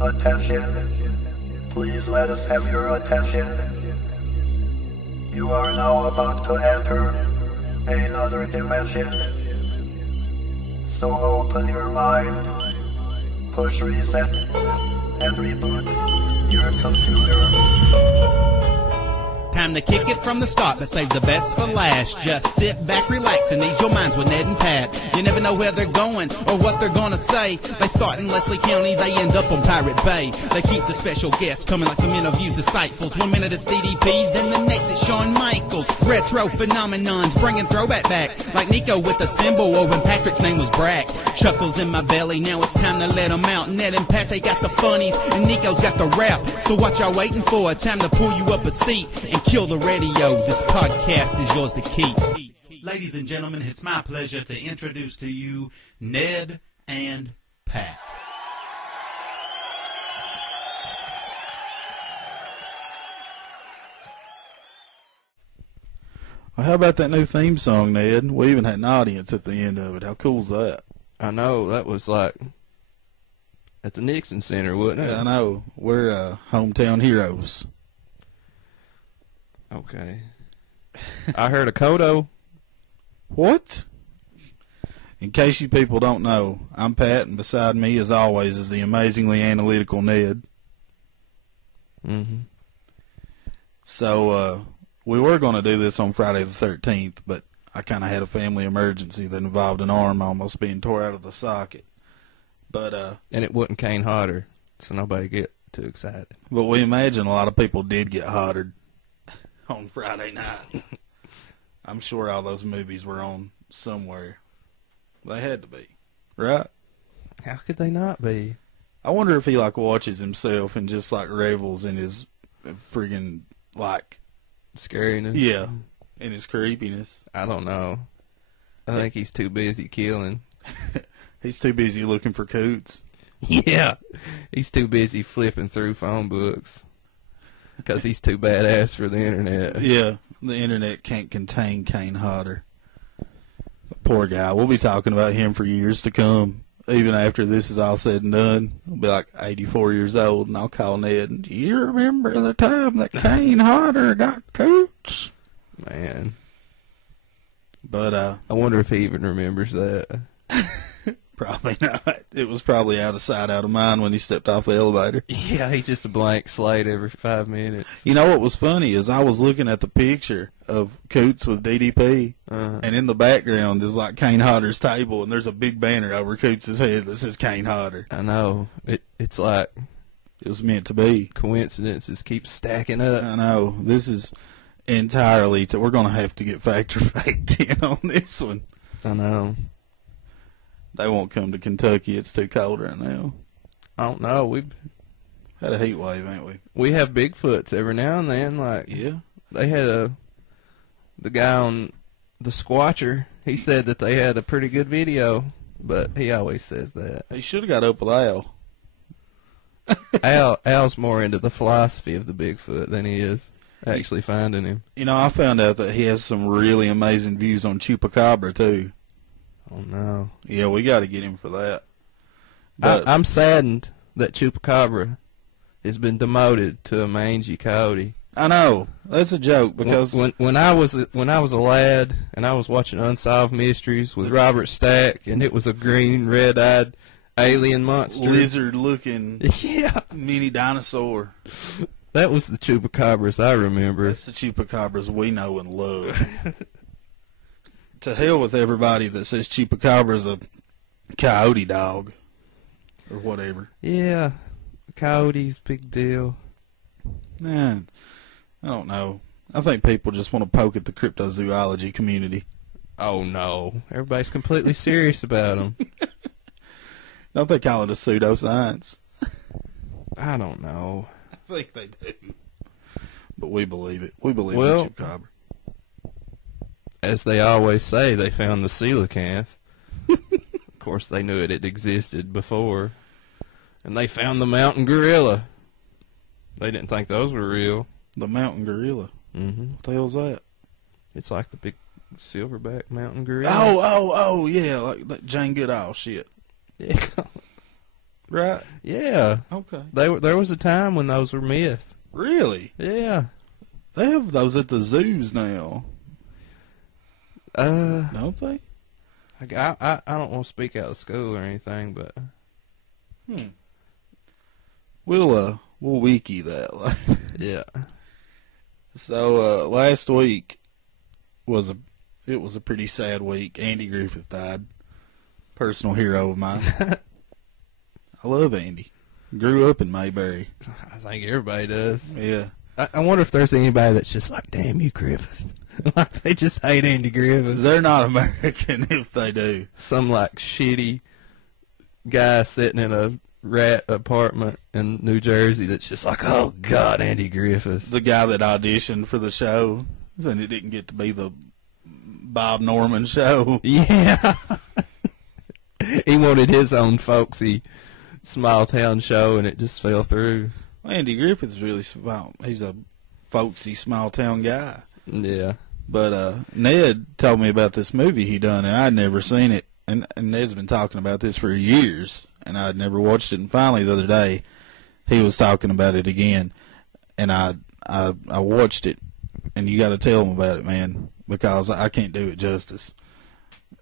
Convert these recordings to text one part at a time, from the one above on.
Attention. Please let us have your attention. You are now about to enter another dimension. So open your mind, push reset, and reboot your computer. Time to kick it from the start, but save the best for last. Just sit back, relax, and ease your minds with Ned and Pat. You never know where they're going or what they're gonna say. They start in Leslie County, they end up on Pirate Bay. They keep the special guests coming like some interviews disciples. 1 minute it's DDP, then the next it's Shawn Michaels. Retro phenomenons, bringing throwback back. Like Nico with the symbol, or when Patrick's name was Brack. Chuckles in my belly, now it's time to let them out. Ned and Pat, they got the funnies, and Nico's got the rap. So what y'all waiting for? Time to pull you up a seat and kill the radio. This podcast is yours to keep. Ladies and gentlemen, it's my pleasure to introduce to you Ned and Pat. Well, how about that new theme song, Ned? We even had an audience at the end of it. How cool's that? I know, that was like at the Nixon Center, wasn't it? Yeah, I know. We're hometown heroes. Okay. I heard a Kodo. What? In case you people don't know, I'm Pat, and beside me, as always, is the amazingly analytical Ned. Mm-hmm. So, we were going to do this on Friday the 13th, but I kind of had a family emergency that involved an arm almost being tore out of the socket. But, and it wasn't Kane Hodder, so nobody get too excited. But we imagine a lot of people did get hoddered on Friday night. I'm sure all those movies were on somewhere. They had to be, right? How could they not be? I wonder if he, like, watches himself and just, like, revels in his friggin', like... scariness? Yeah, in his creepiness. I don't know. I think he's too busy killing. He's too busy looking for coots. Yeah. He's too busy flipping through phone books. Because he's too badass for the internet. Yeah, the internet can't contain Kane Hodder. Poor guy. We'll be talking about him for years to come. Even after this is all said and done, I'll be like 84 years old, and I'll call Ned, and do you remember the time that Kane Hodder got coots? Man. But, I wonder if he even remembers that. Probably not. It was probably out of sight, out of mind when he stepped off the elevator. Yeah, he's just a blank slate every 5 minutes. You know what was funny is I was looking at the picture of Coots with DDP, and in the background is like Kane Hodder's table, and there's a big banner over Coots' head that says Kane Hodder. I know. It's like it was meant to be. Coincidences keep stacking up. I know. This is entirely... we're going to have to get factor faked in on this one. I know. They won't come to Kentucky. It's too cold right now. I don't know. We've had a heat wave, ain't we? We have Bigfoots every now and then. Like, yeah. They had the guy on the Squatcher. He said that they had a pretty good video, but he always says that. He should have got up with Al. Al's more into the philosophy of the Bigfoot than he is actually finding him. You know, I found out that he has some really amazing views on Chupacabra, too. Oh, no. Yeah, we got to get him for that. I'm saddened that Chupacabra has been demoted to a mangy coyote. I know. That's a joke because when I was a lad and I was watching Unsolved Mysteries with Robert Stack, and it was a green, red-eyed alien monster, lizard-looking yeah, mini dinosaur. That was the Chupacabras I remember. That's the Chupacabras we know and love. To hell with everybody that says Chupacabra's a coyote dog or whatever. Yeah, coyotes, big deal. Man, I don't know. I think people just want to poke at the cryptozoology community. Oh, no. Everybody's completely serious about them. Don't they call it a pseudoscience? I don't know. I think they do. But we believe it. We believe in Chupacabra. As they always say, they found the coelacanth. Of course, they knew it had existed before. And they found the mountain gorilla. They didn't think those were real. The mountain gorilla? Mm-hmm. What the hell's that? It's like the big silverback mountain gorilla. Oh, yeah, like that Jane Goodall shit. Yeah. right? Yeah. Okay. There was a time when those were myth. Really? Yeah. They have those at the zoos now, don't they? I don't want to speak out of school or anything, but We'll wiki that later. yeah. So last week was a pretty sad week. Andy Griffith died. Personal hero of mine. I love Andy. Grew up in Mayberry. I think everybody does. Yeah. I wonder if there's anybody that's just like, damn you, Griffith. Like they just hate Andy Griffith. They're not American if they do. Some like shitty guy sitting in a rat apartment in New Jersey that's just like, oh God, Andy Griffith. The guy that auditioned for the show, and it didn't get to be the Bob Norman show. Yeah. He wanted his own folksy small town show and it just fell through. Andy Griffith is really small. He's a folksy small town guy. Yeah. But Ned told me about this movie he done, and I'd never seen it. And Ned's been talking about this for years, and I'd never watched it. And finally, the other day, he was talking about it again, and I watched it. And you got to tell him about it, man, because I can't do it justice.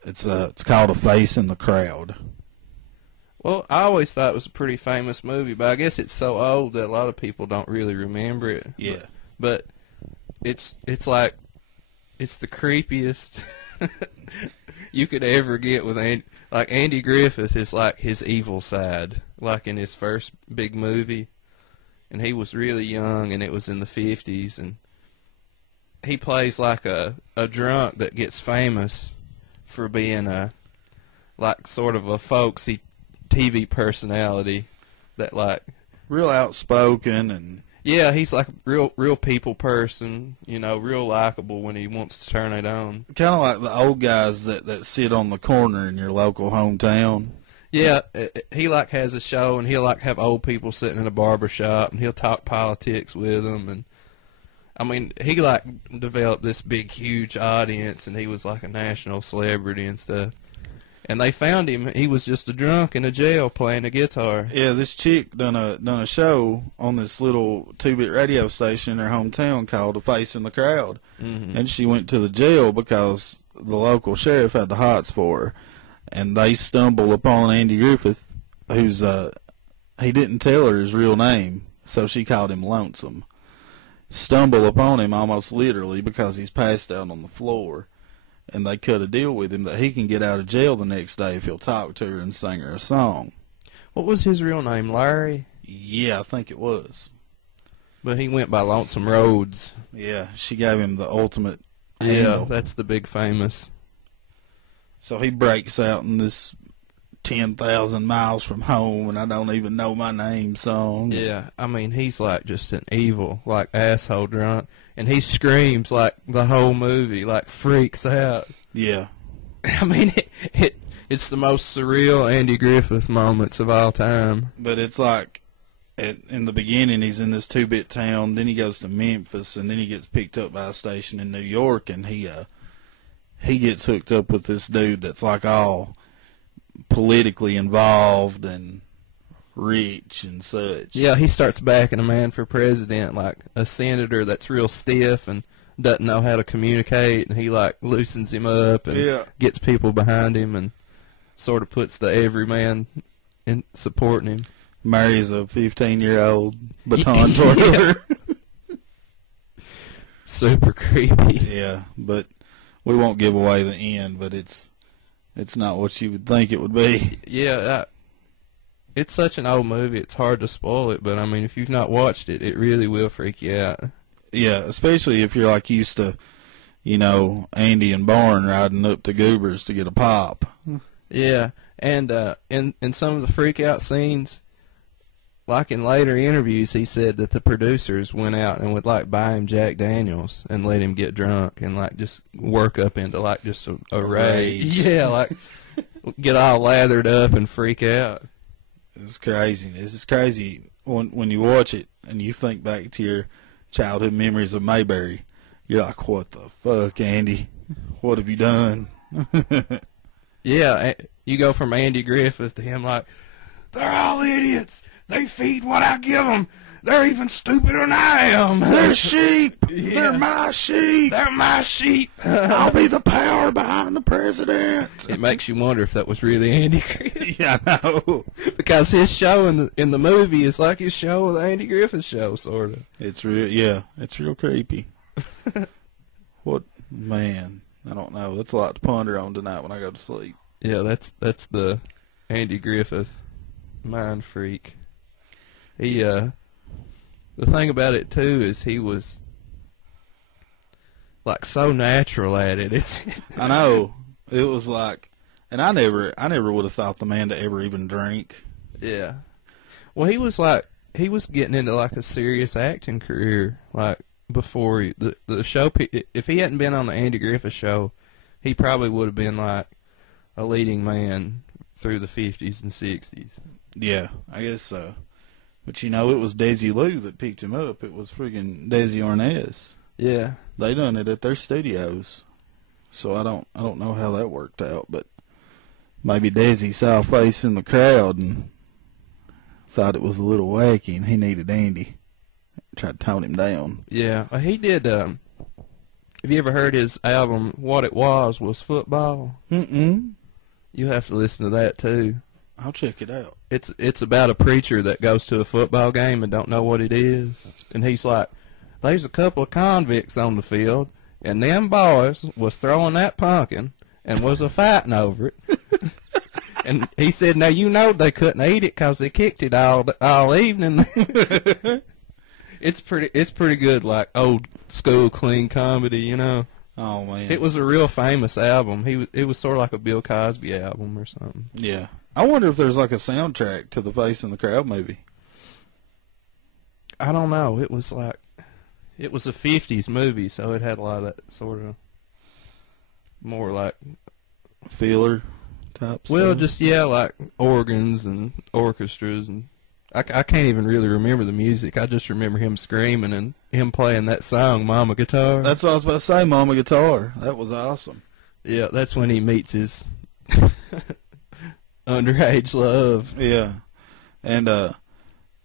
It's called A Face in the Crowd. Well, I always thought it was a pretty famous movie, but I guess it's so old that a lot of people don't really remember it. Yeah. But it's like it's the creepiest you could ever get with Andy. Like Andy Griffith is like his evil side, like in his first big movie, and he was really young, and it was in the 50s, and he plays like a drunk that gets famous for being like sort of a folksy TV personality that like Real outspoken and... Yeah, he's like a real people person, you know, real likable when he wants to turn it on. Kind of like the old guys that sit on the corner in your local hometown. Yeah, he like has a show, and he'll like have old people sitting in a barber shop, and he'll talk politics with them, and I mean, he like developed this big, huge audience, and he was like a national celebrity and stuff. And they found him. He was just a drunk in a jail playing a guitar. Yeah, this chick done a show on this little 2-bit radio station in her hometown called A Face in the Crowd. Mm-hmm. And she went to the jail because the local sheriff had the hots for her. And they stumble upon Andy Griffith, who's, he didn't tell her his real name, so she called him Lonesome. Stumble upon him almost literally because he's passed out on the floor. And they cut a deal with him that he can get out of jail the next day if he'll talk to her and sing her a song. What was his real name, Larry? Yeah, I think it was. But he went by Lonesome Rhodes. Yeah, she gave him the ultimate Yeah, handle. that's the big famous. So he breaks out in this 10,000 miles from home and I don't even know my name song. Yeah, I mean, he's like just an evil, like, asshole drunk. And he screams like the whole movie, like freaks out. Yeah. I mean, it's the most surreal Andy Griffith moments of all time. But it's like, in the beginning, he's in this 2-bit town, then he goes to Memphis, and then he gets picked up by a station in New York, and he gets hooked up with this dude that's like all politically involved and rich and such. Yeah, he starts backing a man for president, like a senator that's real stiff and doesn't know how to communicate, and he like loosens him up and gets people behind him and sort of puts the everyman in supporting him. Marries a 15-year-old baton twirler. Super creepy. Yeah, but we won't give away the end, but it's not what you would think it would be. Yeah, it's such an old movie, it's hard to spoil it, but I mean, if you've not watched it, it really will freak you out. Yeah, especially if you're like used to, you know, Andy and Barn riding up to Goober's to get a pop. Yeah, and in some of the freak out scenes, like in later interviews, he said that the producers went out and would like buy him Jack Daniels and let him get drunk and like just work up into like just a rage. Yeah, like get all lathered up and freak out. It's crazy. It's crazy when you watch it and you think back to your childhood memories of Mayberry. You're like, what the fuck, Andy? What have you done? Yeah, you go from Andy Griffith to him like, They're all idiots. They feed what I give them. They're even stupider than I am. They're sheep. Yeah. They're my sheep. They're my sheep. I'll be the power behind the president. It makes you wonder if that was really Andy Griffith. Yeah, I know. Because his show in the movie is like his show with Andy Griffith's show, sort of. It's real. Yeah, it's real creepy. What, man? I don't know. That's a lot to ponder on tonight when I go to sleep. Yeah, that's the Andy Griffith mind freak. He the thing about it too is he was like so natural at it. It's I know. It was like, and I never would have thought the man to ever even drink. yeah. Well, he was getting into like a serious acting career like before the show. If he hadn't been on the Andy Griffith show, he probably would have been like a leading man through the 50s and 60s. Yeah, I guess so. But you know, it was Desi Lou that picked him up. It was friggin' Desi Arnaz. Yeah. They done it at their studios. So I don't know how that worked out, but maybe Desi saw a face in the crowd and thought it was a little wacky and he needed Andy. Tried to tone him down. Yeah. He did have you ever heard his album What It Was Football? Mm-mm. You have to listen to that too. I'll check it out. It's about a preacher that goes to a football game and don't know what it is. And he's like, there's a couple of convicts on the field, and them boys was throwing that pumpkin and was a fighting over it. And he said, now you know they couldn't eat it because they kicked it all evening. It's pretty good, like old school clean comedy, you know. Oh man, It was a real famous album. It was sort of like a Bill Cosby album or something. yeah. I wonder if there's like a soundtrack to the Face in the Crowd movie. I don't know. It was a 50s movie, so it had a lot of that sort of more like Feeler type well, stuff. just yeah, like organs and orchestras, and I can't even really remember the music. I just remember him screaming and him playing that song, "Mama Guitar." That's what I was about to say, Mama Guitar. That was awesome. Yeah, that's when he meets his underage love. Yeah. And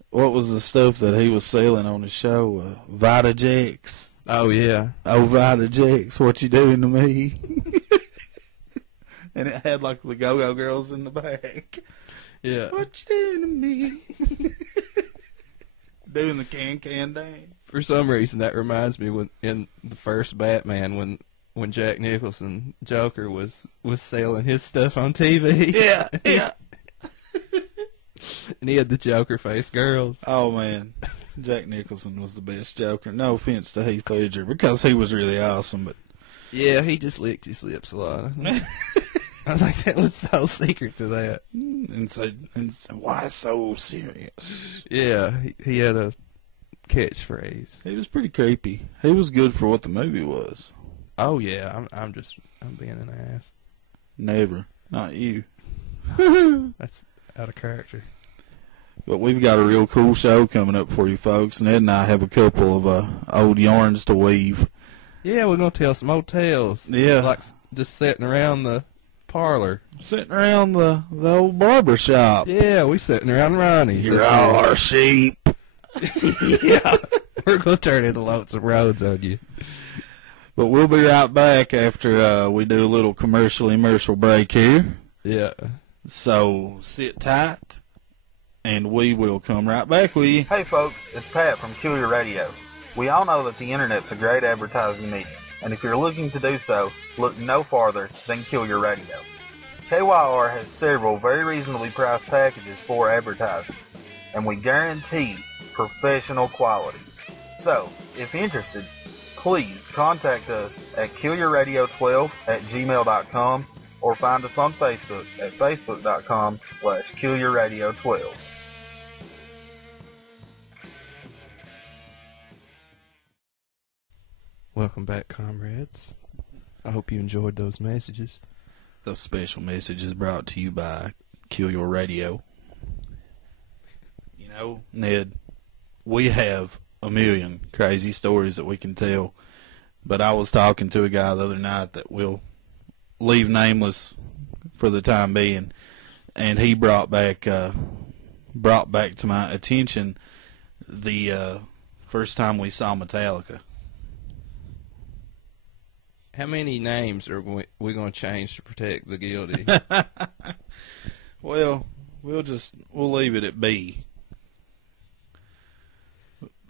what was the stuff that he was selling on his show? Vitajex. Oh yeah. Oh, Vitajex, what you doing to me? And it had like the Go-Go Girls in the back. Yeah. What you doing to me? Doing the can dance. For some reason, that reminds me when in the first Batman when Jack Nicholson Joker was selling his stuff on TV. Yeah, yeah. And he had the Joker face girls. Oh man, Jack Nicholson was the best Joker. No offense to Heath Ledger because he was really awesome, but Yeah, he just licked his lips a lot. I was like, that was the whole secret to that. and so why so serious? Yeah, he had a catchphrase. He was pretty creepy. He was good for what the movie was. Oh yeah, I'm being an ass. Never, not you. That's out of character. But we've got a real cool show coming up for you folks. Ned and I have a couple of old yarns to weave. Yeah, we're gonna tell some old tales. Yeah. Like just sitting around the parlor. Sitting around the old barber shop. Yeah, we sitting around Ronnie's. You're all our sheep. Yeah, we're gonna turn into lots of roads on you. But we'll be right back after we do a little commercial break here. Yeah. So sit tight, and we will come right back with you. Hey folks, it's Pat from KYR Radio. We all know that the internet's a great advertising medium, and if you're looking to do so, look no farther than KYR Radio. KYR has several very reasonably priced packages for advertising, and we guarantee professional quality. So, if interested, please contact us at KYRradio12@gmail.com or find us on Facebook at facebook.com/KYRradio12. Welcome back, comrades. I hope you enjoyed those messages. Those special messages brought to you by KYR Radio. You know, Ned, we have a million crazy stories that we can tell, but I was talking to a guy the other night that will leave nameless for the time being, and he brought back brought back to my attention the first time we saw Metallica. How many names are we going to change to protect the guilty? Well, we'll leave it at B.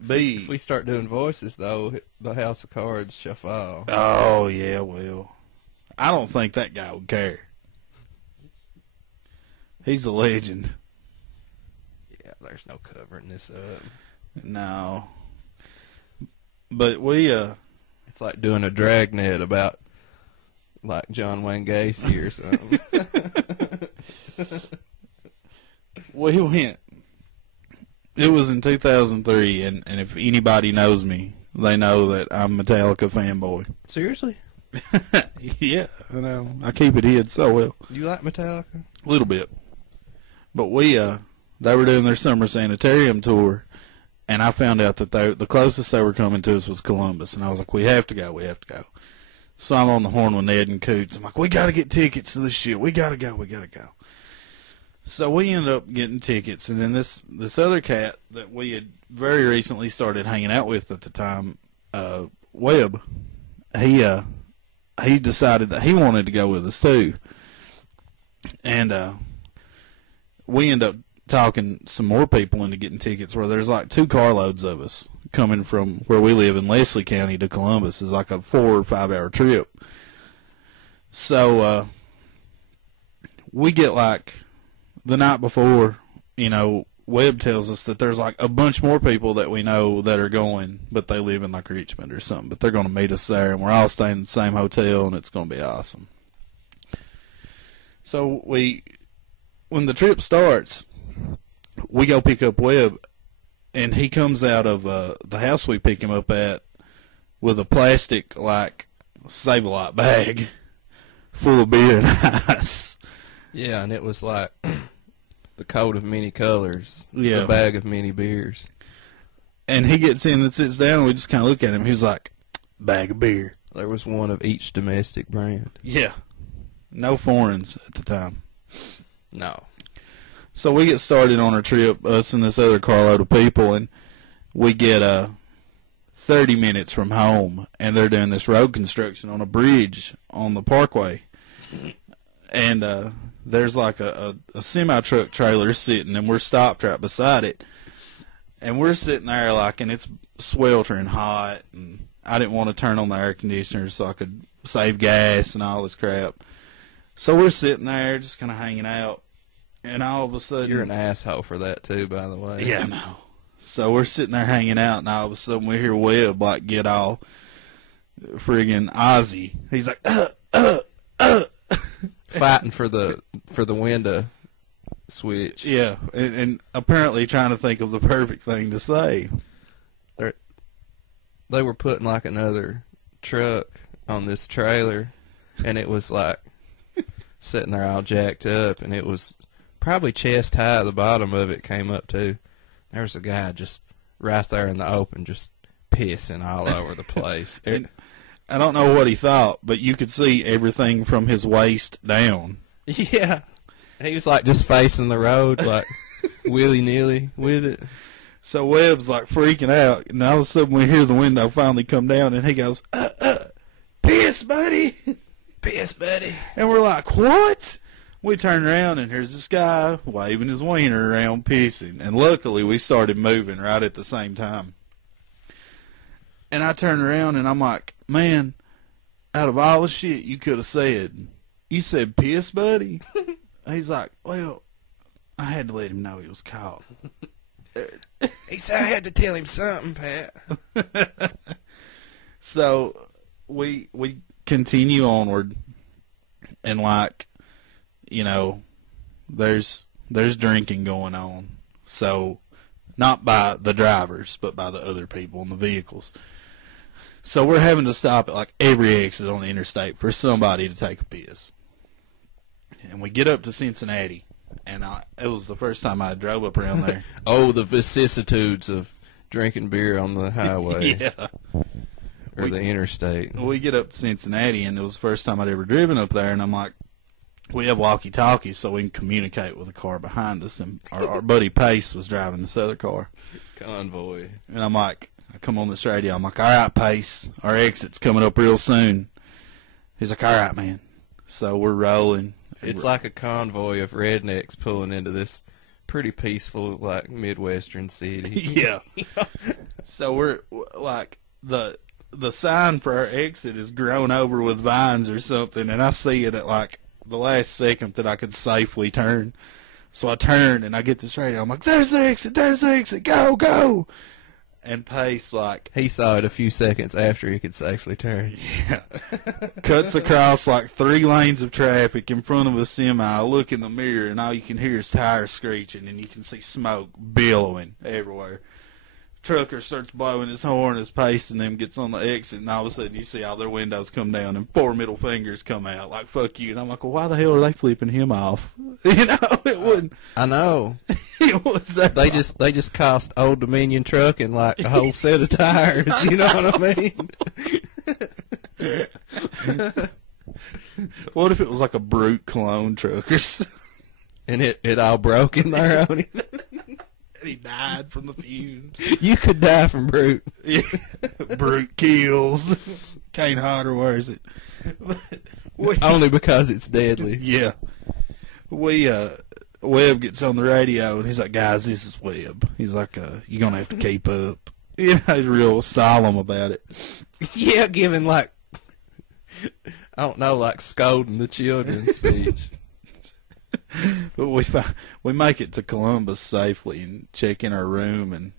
B. If we start doing voices, though, the house of cards shall fall. Oh, yeah, well, I don't think that guy would care. He's a legend. Yeah, there's no covering this up. No. But we, It's like doing a dragnet about, like, John Wayne Gacy or something. we went. It was in 2003, and if anybody knows me, they know that I'm a Metallica fanboy. Seriously? Yeah, I know. I keep it hid so well. You like Metallica? A little bit. But they were doing their summer sanitarium tour, and I found out that the closest they were coming to us was Columbus, and I was like, we have to go. So I'm on the horn with Ned and Coots. I'm like, we got to get tickets to this shit. We got to go. So we ended up getting tickets, and then this other cat that we had very recently started hanging out with at the time, Webb, he decided that he wanted to go with us too. And we ended up talking some more people into getting tickets, where there's like 2 carloads of us coming from where we live in Leslie County to Columbus. Is like a 4 or 5 hour trip. So we get like the night before, Webb tells us that there's like a bunch more people that we know that are going, but they live in like Richmond or something, but they're going to meet us there, and we're all staying in the same hotel, and it's going to be awesome. So when the trip starts, we go pick up Webb, and he comes out of the house we pick him up at with a plastic, like, Save-A-Lot bag full of beer and ice. Yeah, and it was like the coat of many colors, yeah, the bag of many beers. And he gets in and sits down, and we just kind of look at him. He was like, bag of beer. There was one of each domestic brand. Yeah. No foreigns at the time. No. So we get started on our trip, us and this other carload of people, and we get 30 minutes from home, and they're doing this road construction on a bridge on the parkway. And there's like a semi-truck trailer sitting, and we're stopped right beside it. And we're sitting there like, and it's sweltering hot, and I didn't want to turn on the air conditioner so I could save gas and all this crap. So we're sitting there just kind of hanging out, and all of a sudden... You're an asshole for that, too, by the way. Yeah, I know. So we're sitting there hanging out, and all of a sudden we hear Webb, like, get all friggin' Ozzy. He's like, Fighting for the window switch. Yeah, and apparently trying to think of the perfect thing to say. They were putting like another truck on this trailer, and it was like sitting there all jacked up, and it was probably chest high. The bottom of it came up too. There was a guy just right there in the open, just pissing all over the place. And I don't know what he thought, but you could see everything from his waist down. Yeah. He was like just facing the road, like willy-nilly with it. So Webb's like freaking out, and all of a sudden we hear the window finally come down, and he goes, piss, buddy. Piss, buddy. And we're like, what? We turn around, and here's this guy waving his wiener around pissing. And luckily we started moving right at the same time. And I turn around, and I'm like, man, out of all the shit you could have said, you said piss, buddy? He's like, well, I had to let him know he was caught. He said I had to tell him something, Pat. So we continue onward, and like, there's drinking going on. So not by the drivers, but by the other people in the vehicles. So we're having to stop at like every exit on the interstate for somebody to take a piss. And we get up to Cincinnati, and it was the first time I drove up around there. Oh, the vicissitudes of drinking beer on the highway. Yeah. Or the interstate. We get up to Cincinnati, and it was the first time I'd ever driven up there, and I'm like, we have walkie-talkies so we can communicate with the car behind us. And our buddy Pace was driving this other car. Convoy. And I'm like, I come on this radio. I'm like, all right, Pace, our exit's coming up real soon. He's like, all right, man. So we're rolling. It's like a convoy of rednecks pulling into this pretty peaceful, like, Midwestern city. Yeah. So we're, like, the sign for our exit is grown over with vines or something, and I see it at, like, the last second that I could safely turn. So I turn, and I get this radio. I'm like, there's the exit, go, go. And Pace, like... He saw it a few seconds after he could safely turn. Yeah. Cuts across, like, 3 lanes of traffic in front of a semi. I look in the mirror, and all you can hear is tires screeching, and you can see smoke billowing everywhere. Trucker starts blowing his horn as Pace and them gets on the exit, and all of a sudden you see all their windows come down and 4 middle fingers come out, like, fuck you. And I'm like, well, why the hell are they flipping him off? You know, it wouldn't. I know. It was that. They just cost Old Dominion Trucking like a whole set of tires. You know what I mean? What if it was like a brute clone truckers? And it all broke in there on him. And he died from the fumes. You could die from brute. Yeah. Brute kills. Kane Hodder wears it. Only because it's deadly. Yeah. Webb gets on the radio and he's like, guys, this is Webb. He's like, you're going to have to keep up. You know, he's real solemn about it. Yeah, giving like, I don't know, like scolding the children speech. But we make it to Columbus safely and check in our room and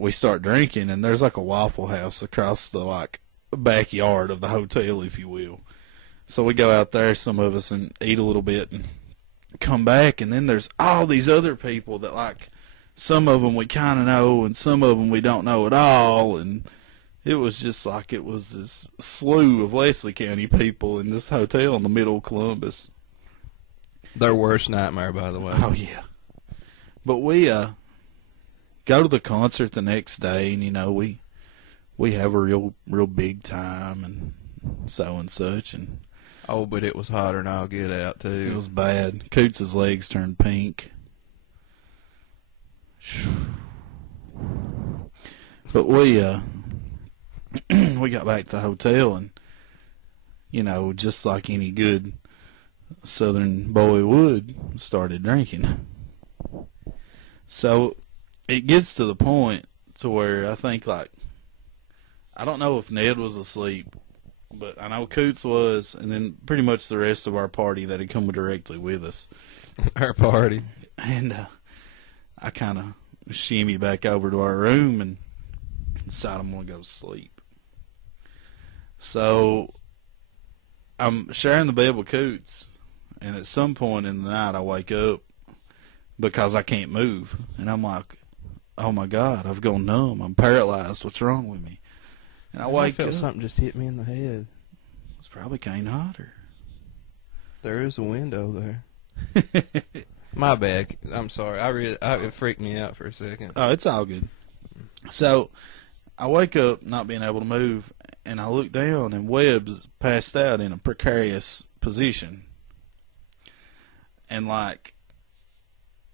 we start drinking, and there's like a Waffle House across the like backyard of the hotel, if you will. So we go out there, some of us, and eat a little bit and come back, and then there's all these other people that, like, some of them we kind of know and some of them we don't know at all, and it was just like it was this slew of Leslie County people in this hotel in the middle of Columbus. Their worst nightmare, by the way. Oh, yeah. But we go to the concert the next day, and, you know, we have a real big time and so and such. And oh, but it was hotter than I'll get out, too. it was bad. Coots's legs turned pink. But we got back to the hotel, and, you know, just like any good Southern boy would, started drinking. So it gets to the point to where I think, like, I don't know if Ned was asleep, but I know Coots was, and then pretty much the rest of our party that had come directly with us. Our party. And I kind of shimmy back over to our room and decide I'm going to go to sleep. So I'm sharing the bed with Coots, and at some point in the night I wake up because I can't move. And I'm like, oh my God, I've gone numb. I'm paralyzed. What's wrong with me? And I felt up. something just hit me in the head. It's probably Kane Hodder. There is a window there. My bad. I'm sorry. It freaked me out for a second. Oh, it's all good. So I wake up not being able to move, and I look down, and Webb's passed out in a precarious position. And, like,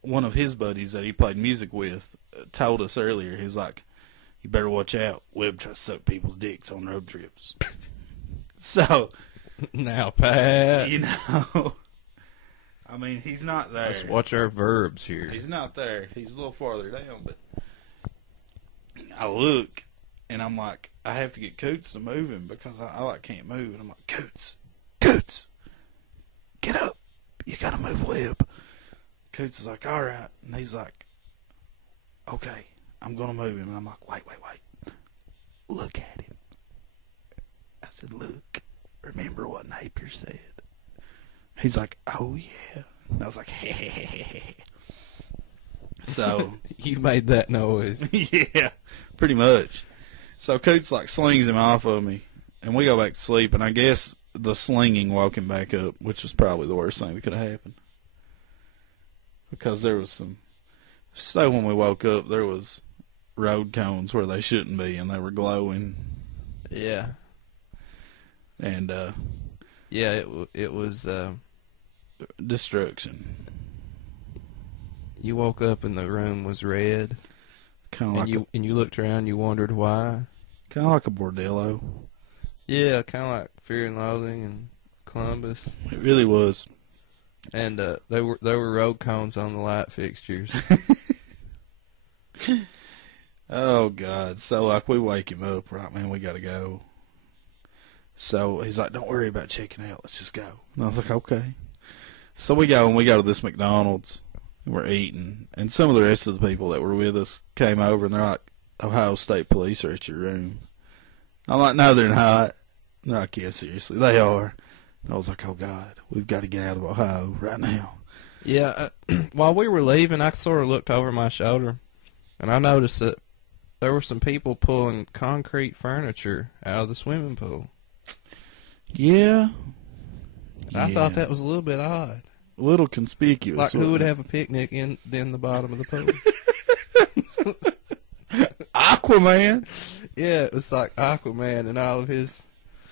one of his buddies that he played music with told us earlier, he was like, you better watch out. Webb tries to suck people's dicks on road trips. So, now, Pat. you know, I mean, he's not there. Let's watch our verbs here. He's not there. He's a little farther down, but I look, and I'm like, I have to get Coots to move him because I like, can't move. And I'm like, Coots, get up. You got to move Webb. Coots is like, all right. And he's like, okay, I'm going to move him. And I'm like, wait. Look at him. I said, look, remember what Napier said? He's like, oh, yeah. And I was like, hey. So. You made that noise. Yeah, pretty much. So Coots, like, slings him off of me, and we go back to sleep, and I guess the slinging woke him back up, which was probably the worst thing that could have happened. Because there was so when we woke up, there was road cones where they shouldn't be, and they were glowing. Yeah. And Yeah, it was. Destruction. You woke up and the room was red, Kind of like and you looked around. You wondered why. kind of like a bordello. Yeah, kind of like Fear and Loathing in Columbus. It really was. And there were road cones on the light fixtures. Oh God! So like we wake him up, right, man? We got to go. So he's like, "Don't worry about checking out. Let's just go." And I was like, "Okay." So we go and we go to this McDonald's. And we're eating, and some of the rest of the people that were with us came over, and they're like, "Ohio State Police are at your room." I'm like, "No, they're not." They're like, "Yeah, seriously, they are." And I was like, "Oh God, we've got to get out of Ohio right now." Yeah, while we were leaving, I sort of looked over my shoulder, and I noticed that there were some people pulling concrete furniture out of the swimming pool. Yeah. I thought that was a little bit odd. A little conspicuous. Like, who wasn't would it? have a picnic in the bottom of the pool? Aquaman? Yeah, it was like Aquaman and all of his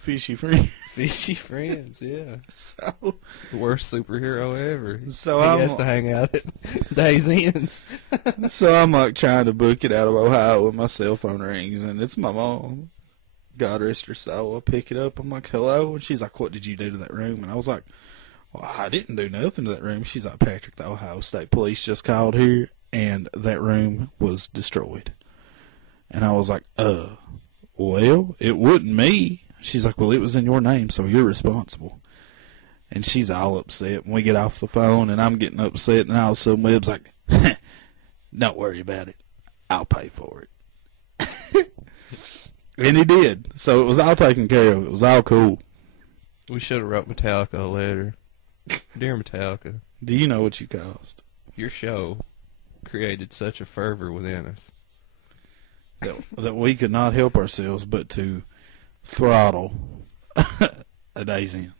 Fishy friend. fishy friends, yeah. So, The worst superhero ever. So he I'm- has to hang out at Days Ends. so I'm like trying to book it out of Ohio when my cell phone rings, and it's my mom. God rest her soul. I pick it up. I'm like, "Hello," and she's like, "What did you do to that room?" And I was like, "Well, I didn't do nothing to that room." She's like, "Patrick, the Ohio State Police just called here, and that room was destroyed." And I was like, well, it wasn't me." She's like, "Well, it was in your name, so you're responsible." And she's all upset. And we get off the phone, and I'm getting upset, and all of a sudden Webb's like, "Don't worry about it. I'll pay for it." And he did. So it was all taken care of. It was all cool. We should have wrote Metallica a letter. Dear Metallica, Do you know what you caused? your show created such a fervor within us. That we could not help ourselves but to throttle a Days In.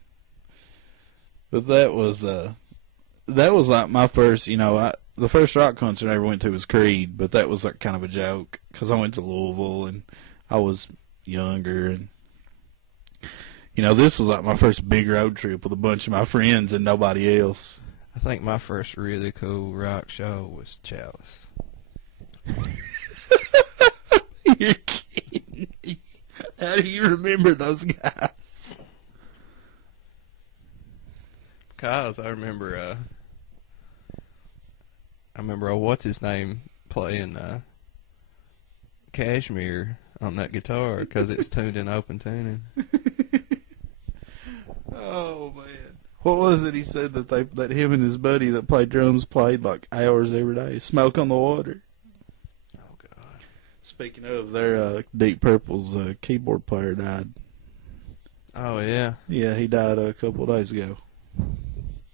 But that was like my first, the first rock concert I ever went to was Creed, but that was like kind of a joke because I went to Louisville and I was younger, and this was like my first big road trip with a bunch of my friends and nobody else. I think my first really cool rock show was Chalice. You're kidding me. How do you remember those guys? Because I remember what's his name playing Cashmere on that guitar because it was tuned in open tuning. Oh man, what was it he said that him and his buddy that played drums played like hours every day? Smoke on the Water. Oh God! Speaking of, their Deep Purple's keyboard player died. Oh yeah. Yeah, he died a couple of days ago.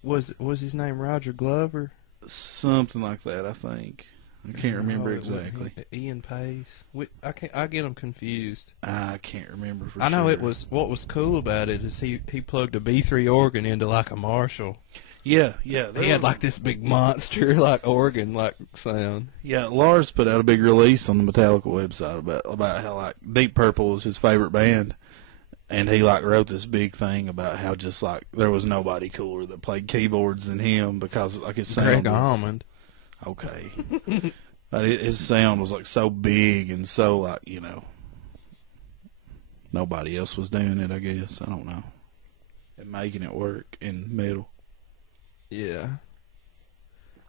Was his name Roger Glover? Something like that, I think. I can't remember No, it wasn't. exactly. Ian Pace. I get them confused. I can't remember for I know sure. it was. What was cool about it is he plugged a B3 organ into like a Marshall. Yeah. He had like this big monster like organ like sound. Yeah, Lars put out a big release on the Metallica website about how like Deep Purple was his favorite band, and he like wrote this big thing about how just like there was nobody cooler that played keyboards than him because like his sound Greg was, Almond. Okay. But his sound was like so big and so like, nobody else was doing it, I guess. I don't know. And making it work in metal. Yeah.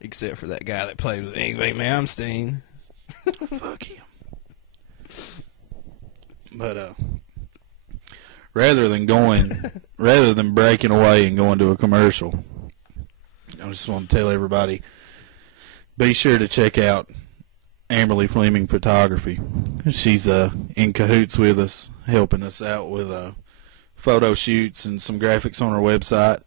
Except for that guy that played with Yngwie Malmsteen. Fuck him. But rather than breaking away and going to a commercial, I just want to tell everybody, be sure to check out Amberly Fleming Photography. She's in cahoots with us, helping us out with photo shoots and some graphics on her website.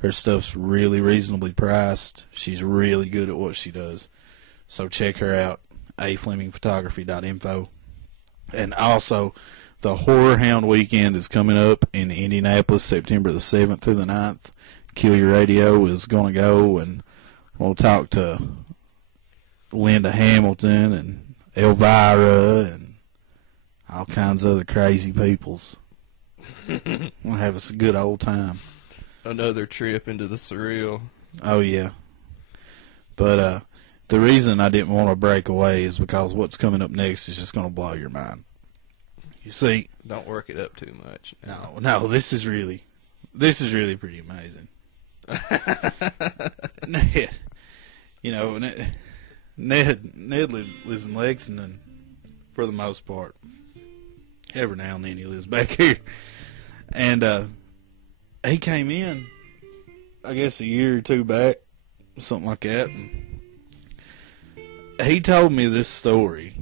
Her stuff's really reasonably priced. She's really good at what she does. So check her out, aflemingphotography.info. And also, the Horror Hound Weekend is coming up in Indianapolis, September the 7th through the 9th. KYR Radio is going to go, and we'll talk to Linda Hamilton and Elvira and all kinds of other crazy peoples. We'll have us a good old time. Another trip into the surreal. Oh, yeah. But the reason I didn't want to break away is because what's coming up next is just going to blow your mind. You see, Don't work it up too much. no, this is really pretty amazing. Ned, you know, Ned lives in Lexington for the most part. Every now and then he lives back here, and he came in, I guess, a year or two back, something like that. And he told me this story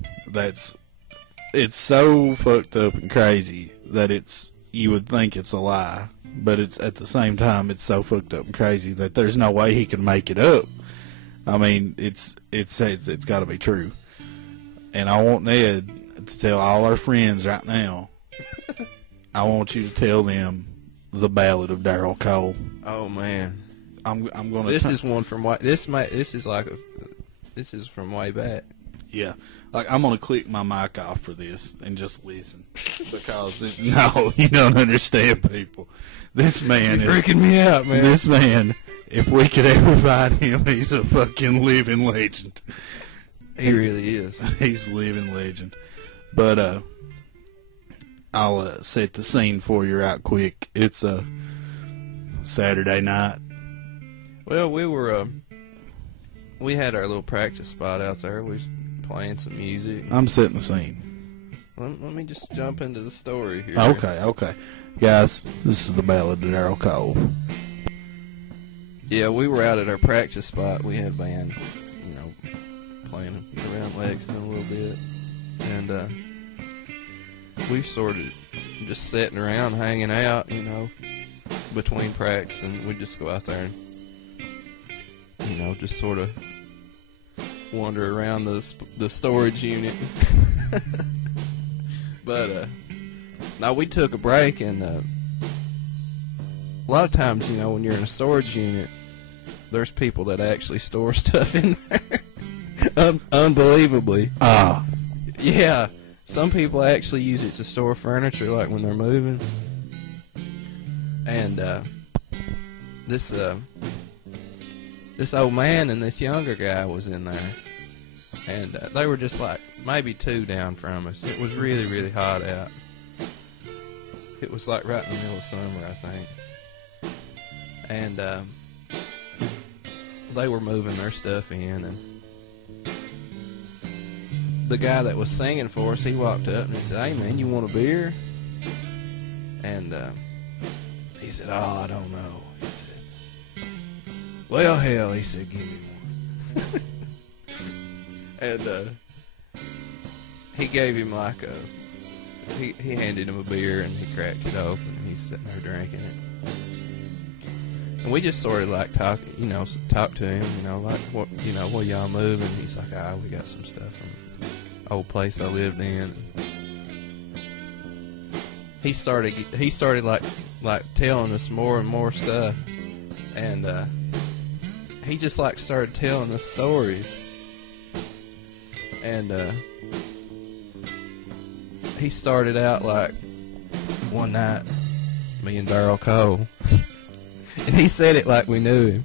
it's so fucked up and crazy that you would think it's a lie, but it's at the same time it's so fucked up and crazy that there's no way he can make it up. I mean, it's got to be true, and I want Ned to tell all our friends right now. I want you to tell them the Ballad of Darrell Cole. Oh man, I'm gonna. This is one from this is from way back. Yeah, like I'm gonna click my mic off for this and just listen because no, you don't understand, people. This man You're is freaking me out, man. This man, if we could ever find him, he's a fucking living legend. He really is. He's a living legend. But I'll set the scene for you right quick. It's a Saturday night. Well, we had our little practice spot out there. We was playing some music. I'm setting the scene. Let me just jump into the story here. Okay. Guys, this is the Ballad of Darrell Cole. Yeah, we were out at our practice spot. We had a band, playing around Lexington a little bit. And we sort of just sitting around, hanging out, between practice. And we'd just go out there and, just sort of wander around the storage unit. But now we took a break, and a lot of times, when you're in a storage unit, there's people that actually store stuff in there. Unbelievably. Yeah, some people actually use it to store furniture, like when they're moving. And this old man and this younger guy was in there, and they were just like maybe 2 down from us. It was really, really hot out. It was like right in the middle of summer, I think. And they were moving their stuff in, and the guy that was singing for us, he walked up and he said, "Hey man, you want a beer?" And he said, "Oh, I don't know." He said, "Well, hell," he said, "give me one." And he gave him like he handed him a beer, and he cracked it open, and he's sitting there drinking it. And we just sort of like talk to him, like what y'all moving? He's like, we got some stuff from the old place I lived in. He started like telling us more and more stuff, and he just like started telling us stories, and he started out like one night, me and Darrell Cole. And he said it like we knew him.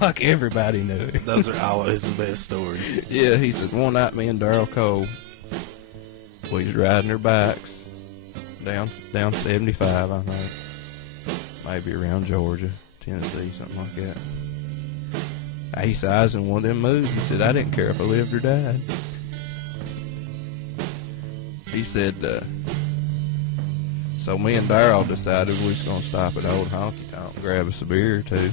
Like everybody knew him. Those are always the best stories. Yeah, he said, one night me and Darrell Cole, we was riding our bikes down 75, I think. Maybe around Georgia, Tennessee, something like that. He said, I was in one of them moods. He said, I didn't care if I lived or died. He said, so me and Darrell decided we was going to stop at Old Honky Tonk and grab us a beer or two.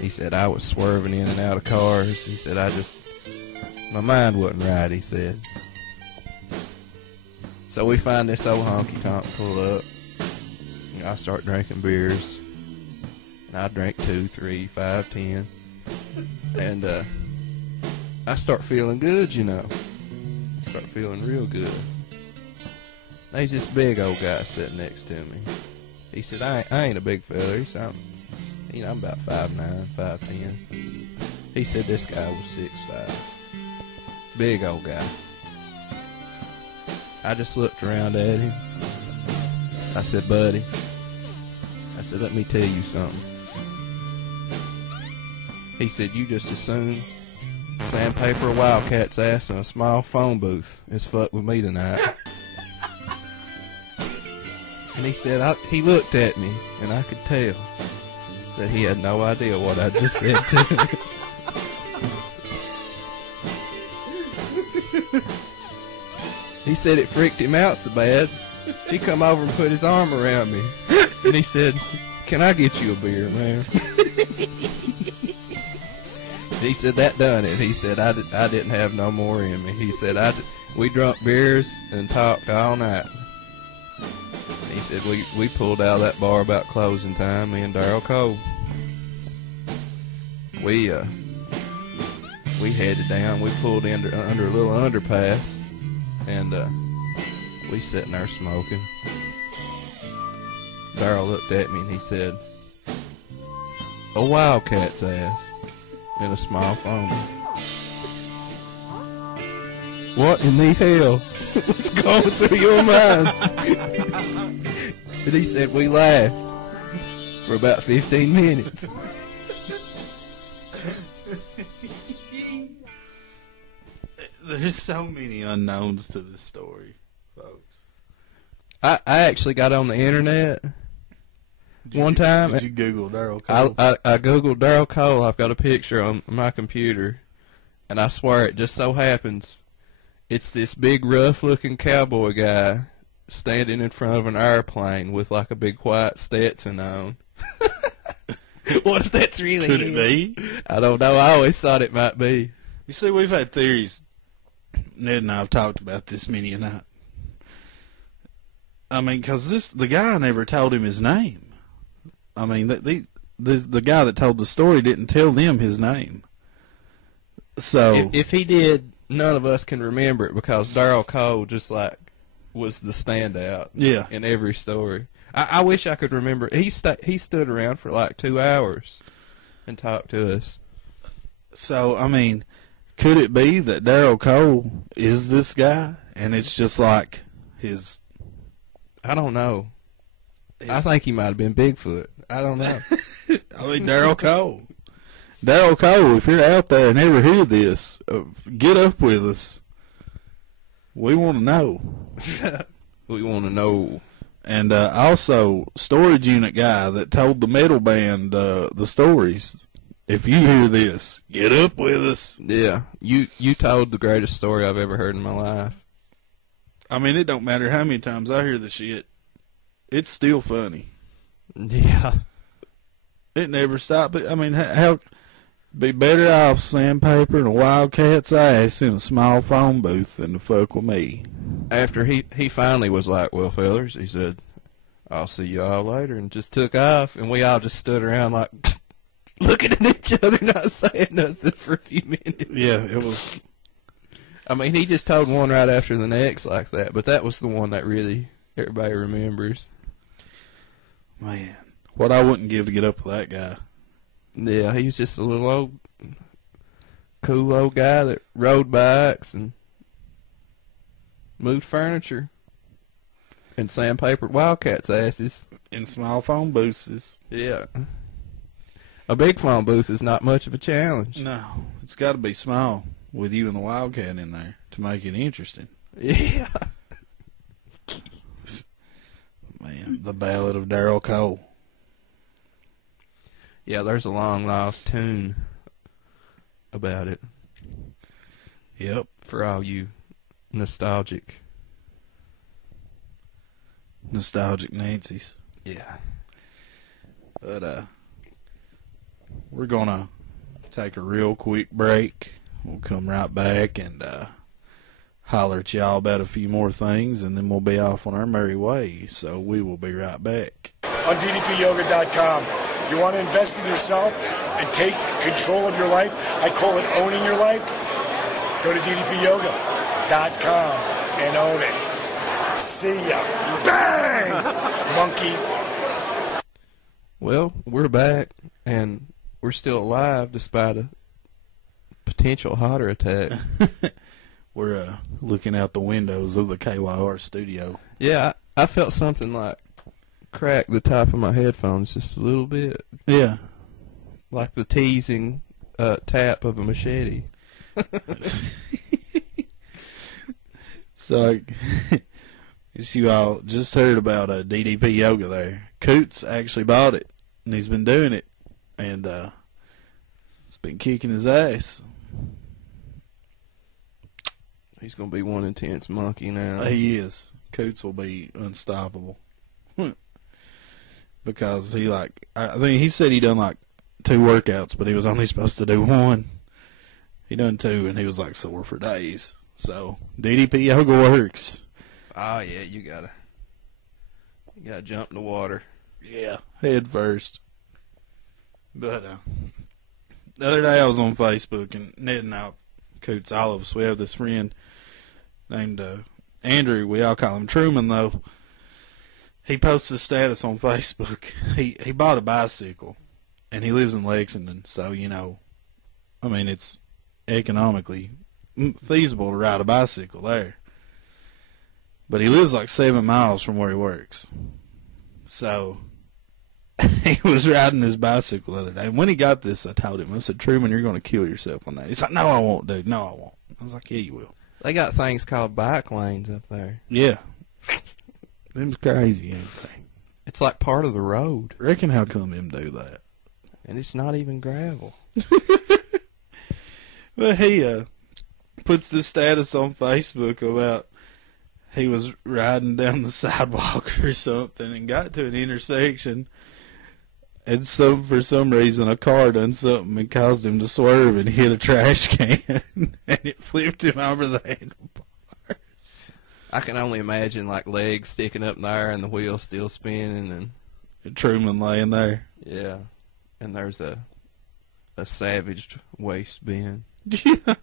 He said, I was swerving in and out of cars. He said, my mind wasn't right, he said. So we find this old honky tonk, pull up. And I start drinking beers. And I drink 2, 3, 5, 10. And I start feeling good, Start feeling real good. There's this big old guy sitting next to me. He said, I ain't a big fella. He said, I'm about 5'9", 5'10". He said this guy was 6'5". Big old guy. I just looked around at him. I said, buddy, I said, let me tell you something. He said, you just as soon sandpaper a wildcat's ass in a small phone booth as fuck with me tonight. And he said, he looked at me, and I could tell that he had no idea what I just said to him. He said it freaked him out so bad, he come over and put his arm around me. And he said, can I get you a beer, man? He said, that done it. He said, I didn't have no more in me. He said, we drunk beers and talked all night. He said, we pulled out of that bar about closing time, me and Darryl Cole. We headed down. We pulled under a little underpass, and we sitting there smoking. Darryl looked at me and he said, a wildcat's ass in a small phone. What in the hell was going through your mind? And he said, we laughed for about 15 minutes. There's so many unknowns to this story, folks. I actually got on the internet one time. Did you Google Darryl Cole? I Googled Darryl Cole. I've got a picture on my computer, and I swear it just so happens it's this big rough-looking cowboy guy standing in front of an airplane with like a big white Stetson on. What if that's really Could him? it be? I don't know. I always thought it might be. You see, we've had theories. Ned and I have talked about this many a night. I mean, because the guy never told him his name. I mean, the guy that told the story didn't tell them his name. So If he did, none of us can remember it because Darryl Cole just like was the standout. Yeah. In every story. I wish I could remember. He stood around for like 2 hours and talked to us. So, I mean, could it be that Darryl Cole is this guy, and it's just like his... I don't know. I think he might have been Bigfoot. I don't know. I mean, Darryl Cole. Darryl Cole, if you're out there and ever hear this, get up with us. We want to know. We want to know. And also, storage unit guy that told the metal band the stories. If you hear this, get up with us. Yeah, you told the greatest story I've ever heard in my life. I mean, it don't matter how many times I hear the shit. It's still funny. Yeah. It never stopped. But I mean, how be better off sandpaper and a wildcat's ass in a small phone booth than to fuck with me. After he finally was like, well, fellers, he said, I'll see you all later, and just took off, and we all just stood around like looking at each other, not saying nothing for a few minutes. Yeah, it was. I mean, he just told one right after the next like that, but that was the one that really everybody remembers. Man, what I wouldn't give to get up with that guy. Yeah, he was just a little old, cool old guy that rode bikes and moved furniture and sandpapered wildcats' asses. In small phone booths. Yeah. A big phone booth is not much of a challenge. No, it's got to be small with you and the wildcat in there to make it interesting. Yeah. Man, the Ballad of Darryl Cole. Yeah, there's a long lost tune about it. Yep. For all you nostalgic Nancy's. Yeah. But we're gonna take a real quick break. We'll come right back and holler at y'all about a few more things, and then we'll be off on our merry way. So we will be right back. On ddpyoga.com. You want to invest in yourself and take control of your life? I call it owning your life. Go to ddpyoga.com and own it. See ya. Bang! Monkey. Well, we're back, and we're still alive despite a potential heart attack. We're looking out the windows of the KYR studio. Yeah, I felt something like crack the top of my headphones just a little bit. Yeah. Like the teasing tap of a machete. So, as you all just heard about DDP Yoga there, Coots actually bought it, and he's been doing it, and it's been kicking his ass. He's going to be one intense monkey now. He is. Coots will be unstoppable. Because I think he said he done like 2 workouts, but he was only supposed to do 1. He done 2, and he was like sore for days. So, DDP Yoga works. Oh, yeah, you gotta jump in the water. Yeah, head first. But the other day I was on Facebook, and Ned and I, Coots, all of us, we have this friend named Andrew. We all call him Truman, though. He posts a status on Facebook. He bought a bicycle, and he lives in Lexington, so, I mean, it's economically feasible to ride a bicycle there. But he lives like 7 miles from where he works. So, he was riding his bicycle the other day. And when he got this, I told him, I said, Truman, you're going to kill yourself on that. He's like, no, I won't, dude. No, I won't. I was like, yeah, you will. They got things called bike lanes up there. Yeah. Them's crazy, ain't they? It's like part of the road. Reckon how come him do that? And it's not even gravel. Well, he puts this status on Facebook about he was riding down the sidewalk or something and got to an intersection, and for some reason a car done something and caused him to swerve and hit a trash can, and it flipped him over the handlebars. I can only imagine like legs sticking up in the air and the wheel still spinning, and Truman laying there. Yeah, and there's a savaged waste bin. Yeah.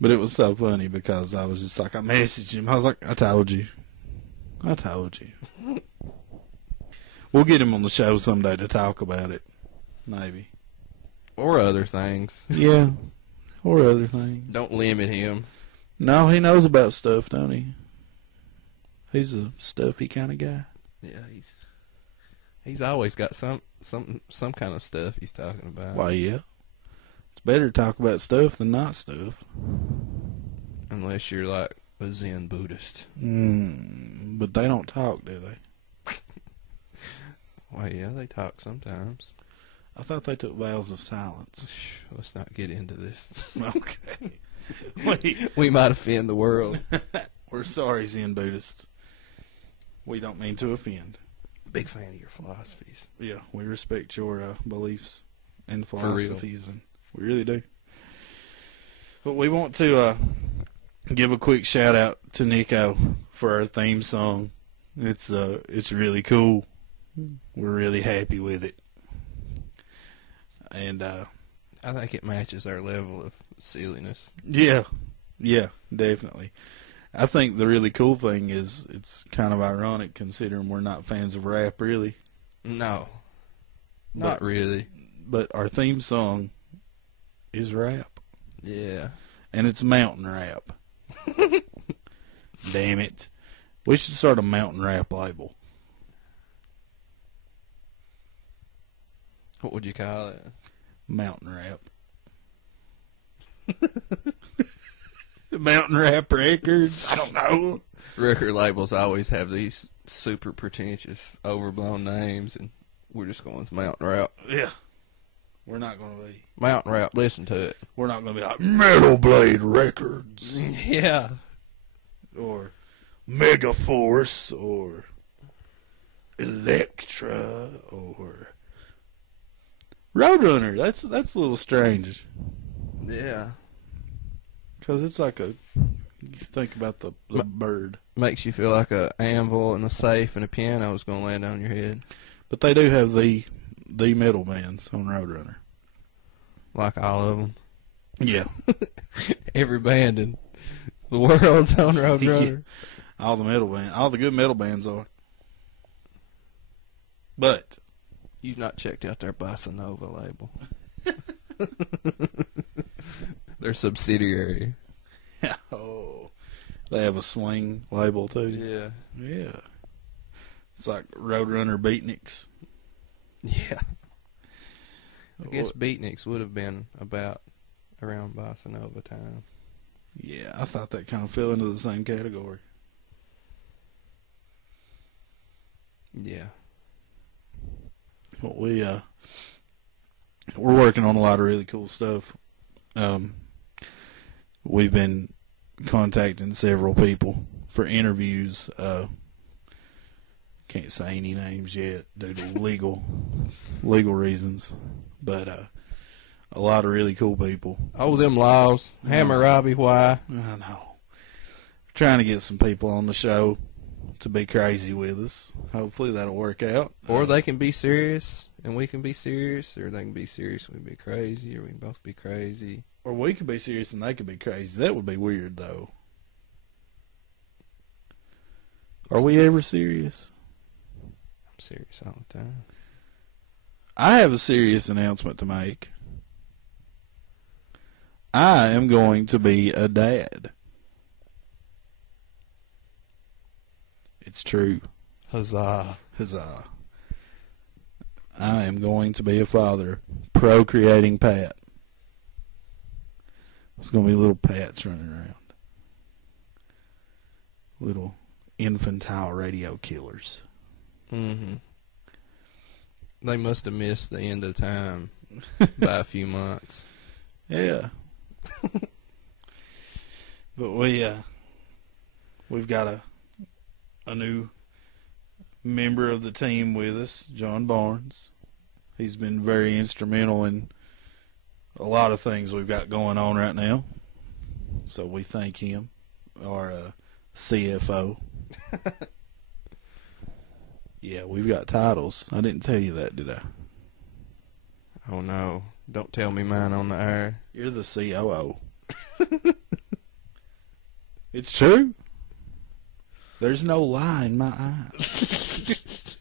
But it was so funny because I was just like, I messaged him. I was like, I told you. We'll get him on the show someday to talk about it. Maybe. Or other things. Yeah. Or other things. Don't limit him. No, he knows about stuff, don't he? He's a stuffy kind of guy. Yeah, he's always got some kind of stuff he's talking about. Why, yeah. It's better to talk about stuff than not stuff. Unless you're like a Zen Buddhist. But they don't talk, do they? Well, yeah, they talk sometimes. I thought they took vows of silence. Let's not get into this. Okay. We might offend the world. We're sorry, Zen Buddhists. We don't mean to offend. Big fan of your philosophies. Yeah, we respect your beliefs and For philosophies, and we really do. But we want to give a quick shout out to Nico for our theme song. It's really cool. We're really happy with it, and I think it matches our level of silliness. yeah, definitely. I think the really cool thing is it's kind of ironic considering we're not fans of rap, really. No, not really. But our theme song is rap. Yeah. And it's mountain rap. Damn it. We should start a mountain rap label. What would you call it? Mountain rap. Mountain Rap Records. I don't know. Record labels always have these super pretentious, overblown names, and we're just going with Mountain Rap. Yeah. We're not going to be. Mountain Rap, listen to it. We're not going to be like Metal Blade Records. Yeah. Or Mega Force, or Electra, or Roadrunner. That's a little strange. Yeah. Because it's like you think about the bird. Makes you feel like a anvil and a safe and a piano is going to land on your head. But they do have the metal bands on Roadrunner. Like all of them. Yeah. Every band in the world's on Roadrunner. Yeah. All the good metal bands are. But you've not checked out their Bossa Nova label. Their subsidiary. Yeah. They have a swing label too. Yeah. Yeah. It's like Roadrunner Beatniks. Yeah. I guess Beatniks would have been about around Bossa Nova time. Yeah, I thought that kind of fell into the same category. Yeah. But we're working on a lot of really cool stuff. We've been contacting several people for interviews. Can't say any names yet due to legal reasons, but a lot of really cool people. Oh, them laws. Hammer Robbie, why? I know. Trying to get some people on the show to be crazy with us. Hopefully that'll work out. Or they can be serious and we can be serious, or they can be serious and we can be crazy, or we can both be crazy. Or we could be serious and they could be crazy. That would be weird, though. Are we ever serious? I'm serious all the time. I have a serious announcement to make. I am going to be a dad. It's true. Huzzah. Huzzah. I am going to be a father, procreating Pat. There's going to be little Pats running around. Little infantile radio killers. Mm-hmm. They must have missed the end of time by a few months. Yeah. But we've got a new member of the team with us, John Barnes. He's been very instrumental in a lot of things we've got going on right now. So we thank him, our CFO. Yeah, we've got titles. I didn't tell you that, did I? Oh, no. Don't tell me mine on the air. You're the COO. It's true. There's no lie in my eyes.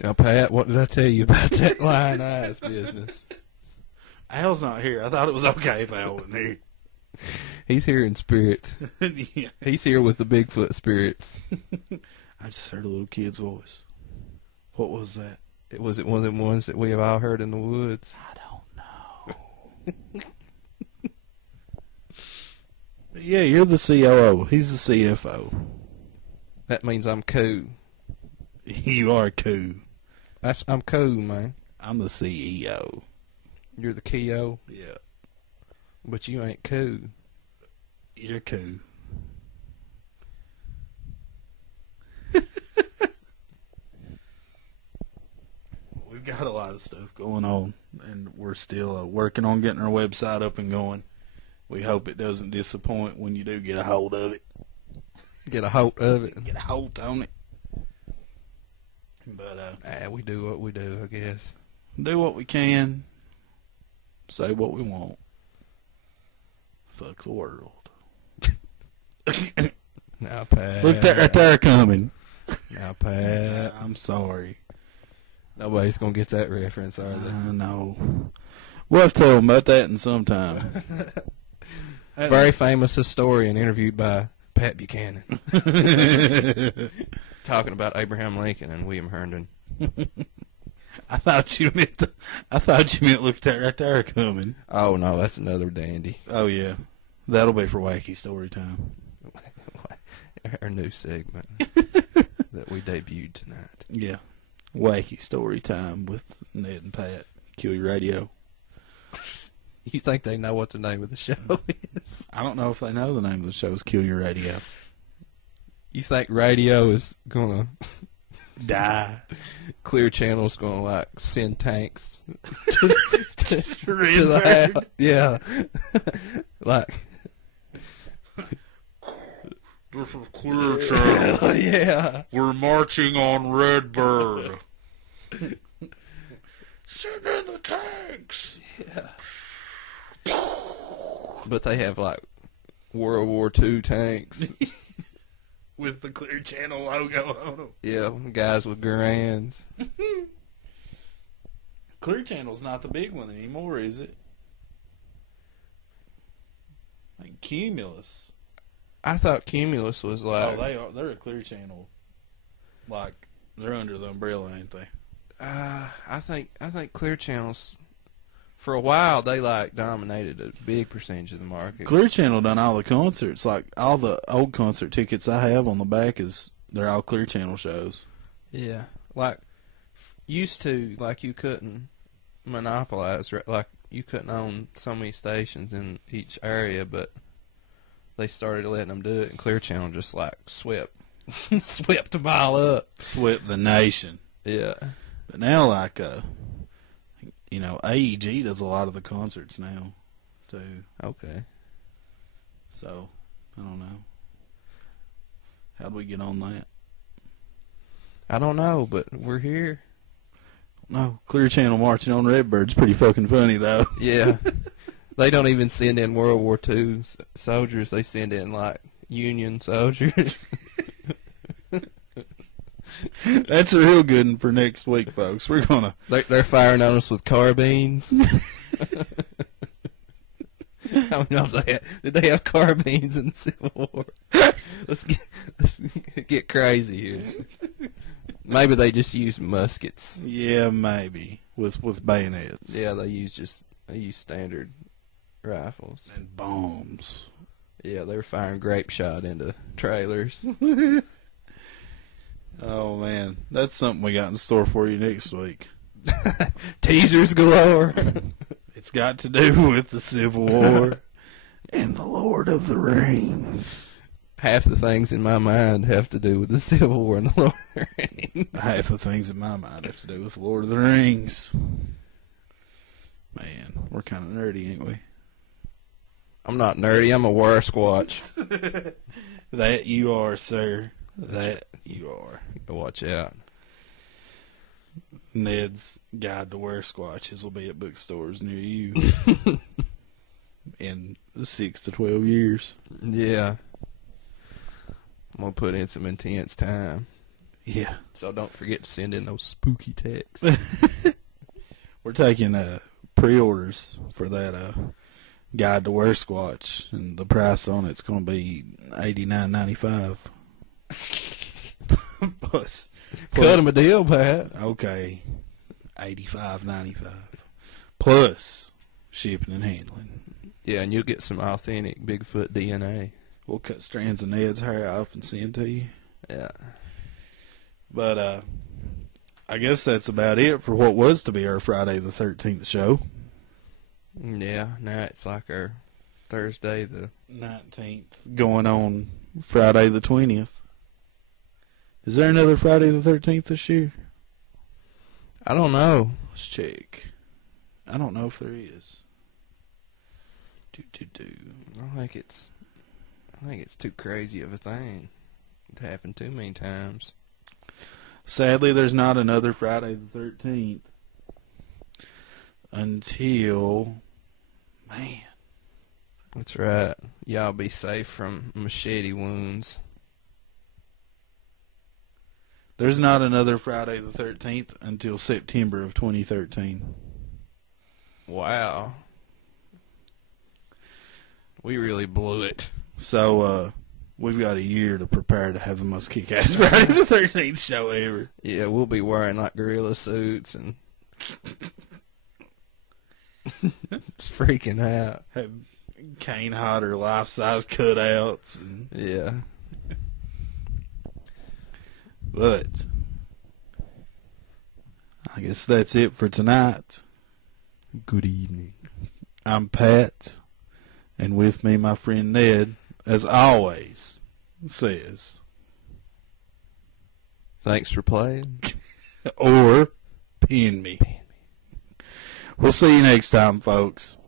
Now, Pat, what did I tell you about that lion eyes business? Al's not here. I thought it was okay if Al wasn't here. He's here in spirit. Yeah. He's here with the Bigfoot spirits. I just heard a little kid's voice. What was that? Was it one of them ones that we have all heard in the woods? I don't know. But yeah, you're the COO. He's the CFO. That means I'm cool. You are cool. I'm cool, man. I'm the CEO. You're the KO, Yeah. but you ain't cool. You're cool. We've got a lot of stuff going on, and we're still working on getting our website up and going. We hope it doesn't disappoint when you do get a hold of it. Get a hold of it. Get a hold on it. But We do what we do, I guess. do what we can. Say what we want. Fuck the world. Now, Pat. Look that right there coming. Now, Pat. I'm sorry. Nobody's going to get that reference, are they? I know. We'll have to tell them about that in some time. Very famous historian interviewed by Pat Buchanan. Talking about Abraham Lincoln and William Herndon. I thought you meant look at that right there coming. Oh, no, that's another dandy. Oh, yeah. That'll be for wacky story time. Our new segment that we debuted tonight. Yeah. Wacky story time with Ned and Pat. KYR Radio. You think they know what the name of the show is? I don't know if they know the name of the show is KYR Radio. You think radio is going to Die. Clear Channel's going to, like, send tanks to the house? Yeah. Like... This is Clear Channel. Yeah. We're marching on Redbird. Send in the tanks. Yeah. But they have, like, World War II tanks. With the Clear Channel logo on them. Yeah, guys with Garans. Clear Channel's not the big one anymore, is it? Like Cumulus. I thought Cumulus was like. Oh, they're a Clear Channel. Like, they're under the umbrella, ain't they? I think Clear Channel's. For a while, they like dominated a big percentage of the market. Clear Channel done all the concerts. Like, all the old concert tickets I have on the back they're all Clear Channel shows. Yeah, like used to, like you couldn't monopolize, like you couldn't own so many stations in each area, but they started letting them do it, and Clear Channel just like swept them all up, Swept the nation. Yeah, But now, like, AEG does a lot of the concerts now, too. okay. So, I don't know. How'd we get on that? I don't know, but we're here. No, Clear Channel marching on Redbird's pretty fucking funny, though. Yeah, they don't even send in World War II soldiers; they send in like Union soldiers. That's a real good one for next week, folks. We're gonna. They're firing on us with carbines. I don't know if did they have carbines in the Civil War? Let's get crazy here. Maybe they just used muskets. Yeah, maybe with bayonets. Yeah, they use standard rifles And bombs. Yeah, they were firing grape shot into trailers. Oh man, that's something we got in store for you next week. Teasers galore. It's got to do with the Civil War and the Lord of the Rings. Half the things in my mind have to do with the Civil War and the Lord of the Rings. Half the things in my mind have to do with the Lord of the Rings. Man, we're kind of nerdy, ain't we? I'm not nerdy. I'm a wire squatch. That you are, sir. That you are. Watch out. Ned's Guide to Wear Squatches will be at bookstores near you in 6 to 12 years. Yeah. I'm going to put in some intense time. Yeah. So don't forget to send in those spooky texts. We're taking pre-orders for that Guide to Wear Squatch, and the price on it's going to be $89.95. plus, Cut him a deal, Pat. okay, $85.95 plus shipping and handling. Yeah, and you'll get some authentic Bigfoot DNA. We'll cut strands of Ned's hair off and send to you. Yeah. But I guess that's about it for what was to be our Friday the 13th show. Yeah, now it's like our Thursday the 19th, going on Friday the 20th. Is there another Friday the 13th this year? I don't know. Let's check. I don't know if there is. I think it's too crazy of a thing. It happened too many times. Sadly, there's not another Friday the 13th until, man. That's right. Y'all be safe from machete wounds. There's not another Friday the 13th until September of 2013. Wow. We really blew it. So, we've got a year to prepare to have the most kick-ass Friday the 13th show ever. Yeah, we'll be wearing like gorilla suits and it's freaking out. Have Kane Hodder life-size cutouts. And, Yeah. but I guess that's it for tonight. Good evening. I'm Pat, and with me my friend Ned, as always, says, Thanks for playing. or pin me. We'll see you next time, folks.